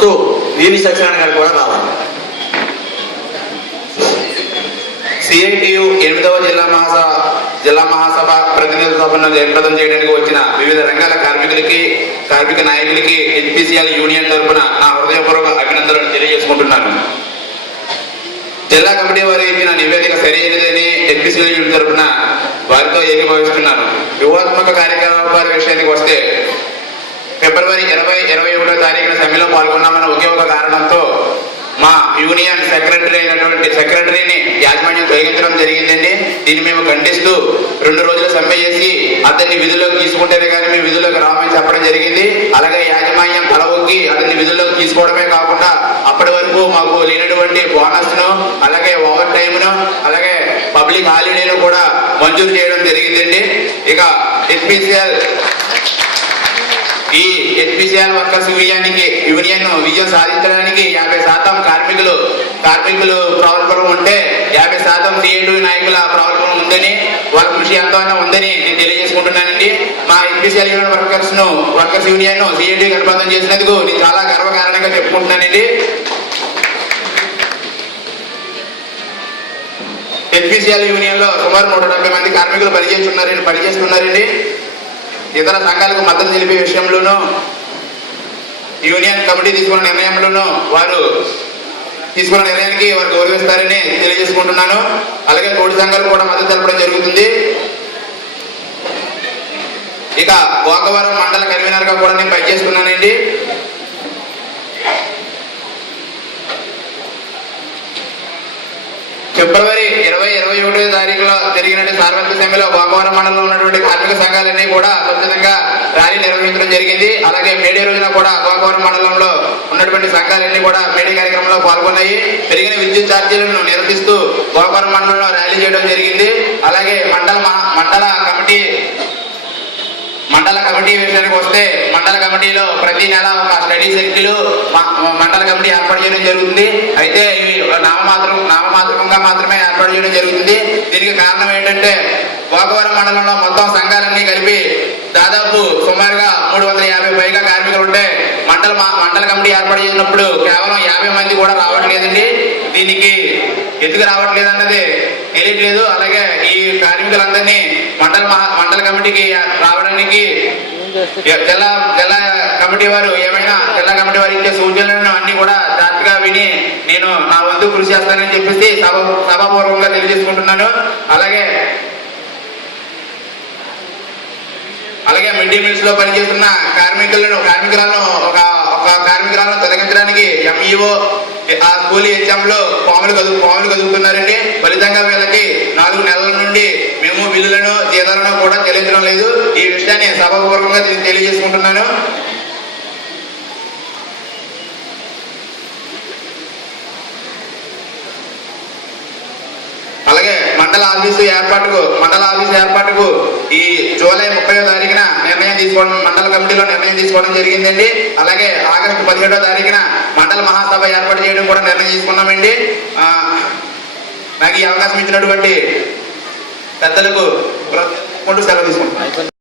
కోరుతూ వీవి సత్యనారాయణ గారు కూడా రావాలి. సిఐటియు 8వ జిల్లా మహాసభ ప్రతినిధుల సభను జయప్రదం చేయడానికి వచ్చిన వివిధ రంగాల కార్మిక నాయకులకి హెచ్పిసిఎల్ యూనియన్ తరఫున నా హృదయపూర్వక అభినందనలు తెలియజేసుకుంటున్నాను. జిల్లా కమిటీ వారు ఇచ్చిన నివేదిక సరైనదని హెచ్పిసిఎల్ యూనియన్ తరఫున వారితో ఏకీభవిస్తున్నాను. వ్యూహాత్మక కార్యకలాపాల విషయానికి వస్తే ఫిబ్రవరి 20-21వ తారీఖున సమ్మెలో పాల్గొన్నామన్న ఒకే ఒక కారణంతో మా యూనియన్ సెక్రటరీని యాజమాన్యం తొలగించడం జరిగిందండి. దీన్ని మేము ఖండిస్తూ 2 రోజులు సమ్మె చేసి అతన్ని విధుల్లోకి తీసుకుంటేనే కానీ మేము విధుల్లోకి రామని చెప్పడం జరిగింది. అలాగే యాజమాన్యం తలవొగ్గి అతన్ని విధుల్లోకి తీసుకోవడమే కాకుండా అప్పటి వరకు మాకు లేనటువంటి బోనస్ ను, అలాగే ఓవర్ టైమ్ ను, అలాగే పబ్లిక్ హాలిడేను కూడా మంజూరు చేయడం జరిగిందండి. ఇక హెచ్పిసిఎల్ వర్కర్స్ యూనియన్ విజయం సాధించడానికి 50% కార్మికులు ప్రారంభం ఉంటే 50% సిఐటియు నాయకుల ప్రారంభం ఉందని, వాళ్ళ కృషి ఎంతో ఉందని నేను తెలియజేసుకుంటున్నానండి. మా HPCL union workers union CITU అనుబంధం చేసినందుకు నేను చాలా గర్వకారణంగా చెప్పుకుంటున్నానండి. హెచ్పిసిఎల్ యూనియన్ లో సుమారు 170 మంది కార్మికులు పనిచేస్తున్నారండి. ఇతర సంఘాలకు మద్దతు తెలిపే విషయంలోనూ యూనియన్ కమిటీ తీసుకున్న నిర్ణయంలోనూ వారు తీసుకున్న నిర్ణయానికి వారు గౌరవిస్తారని తెలియజేసుకుంటున్నాను. అలాగే తోటి సంఘాలు కూడా మద్దతు తెలపడం జరుగుతుంది. ఇక గోకవరం మండల కన్వీనర్ గా కూడా నేను పనిచేస్తున్నానండి. ఫిబ్రవరి 20-21వ తారీఖులో జరిగినటువంటి సార్వత్రిక సమ్మెలో గోకవరం మండలంలో ఉన్నటువంటి కార్మిక సంఘాలన్నీ కూడా స్వచ్ఛందంగా ర్యాలీ నిర్వహించడం జరిగింది. అలాగే మేడే రోజున కూడా గోకవరం మండలంలో ఉన్నటువంటి సంఘాలన్నీ కూడా మేడే కార్యక్రమంలో పాల్గొన్నాయి. పెరిగిన విద్యుత్ ఛార్జీలను నిరసిస్తూ గోకవరం మండలంలో ర్యాలీ చేయడం జరిగింది. అలాగే మండల కమిటీ విషయానికి వస్తే మండల కమిటీలో ప్రతి నెల ఒక స్టడీ సర్కిల్ మండల కమిటీ ఏర్పాటు చేయడం జరుగుతుంది. అయితే ఇవి నామమాత్రంగా మాత్రమే ఏర్పాటు చేయడం జరుగుతుంది. దీనికి కారణం ఏంటంటే గోకవరం మండలంలో మొత్తం సంఘాలన్నీ కలిపి దాదాపు సుమారుగా 350 పైగా కార్మికులు ఉంటే మండల కమిటీ ఏర్పాటు చేసినప్పుడు కేవలం 50 మంది కూడా రావట్లేదండి. దీనికి ఎందుకు రావట్లేదు అన్నది తెలియట్లేదు. అలాగే ఈ కార్మికులందరినీ మండల కమిటీకి రావడానికి జిల్లా కమిటీ వారు జిల్లా కమిటీ వారు ఇచ్చే సూచనలను అన్ని కూడా జాగ్రత్తగా విని నేను నా వంతు కృషి చేస్తానని చెప్పేసి సభాపూర్వకంగా తెలియజేసుకుంటున్నాను. అలాగే మిడ్ డే మీల్స్ లో పనిచేస్తున్న కార్మికులను తొలగించడానికి ఎంఈఓ ఆ స్కూల్ హెచ్ఎం లో పాములు కదుపుతున్నారండి. ఫలితంగా వీళ్ళకి 4 నెలల నుండి మేము బిల్లులను జీతాలను కూడా చెల్లించడం లేదు. ఈ విషయాన్ని సభాపూర్వకంగా తెలియజేసుకుంటున్నాను. అలాగే మండల ఆఫీసు ఏర్పాటుకు ఈ జూలై 30వ తారీఖున మండల కమిటీలో నిర్ణయం తీసుకోవడం జరిగిందండి. అలాగే ఆగస్టు 17వ తారీఖున మండల మహాసభ ఏర్పాటు చేయడం కూడా నిర్ణయం తీసుకున్నామండి. నాకు ఈ అవకాశం ఇచ్చినటువంటి పెద్దలకు సెలవు తీసుకుంటున్నాను.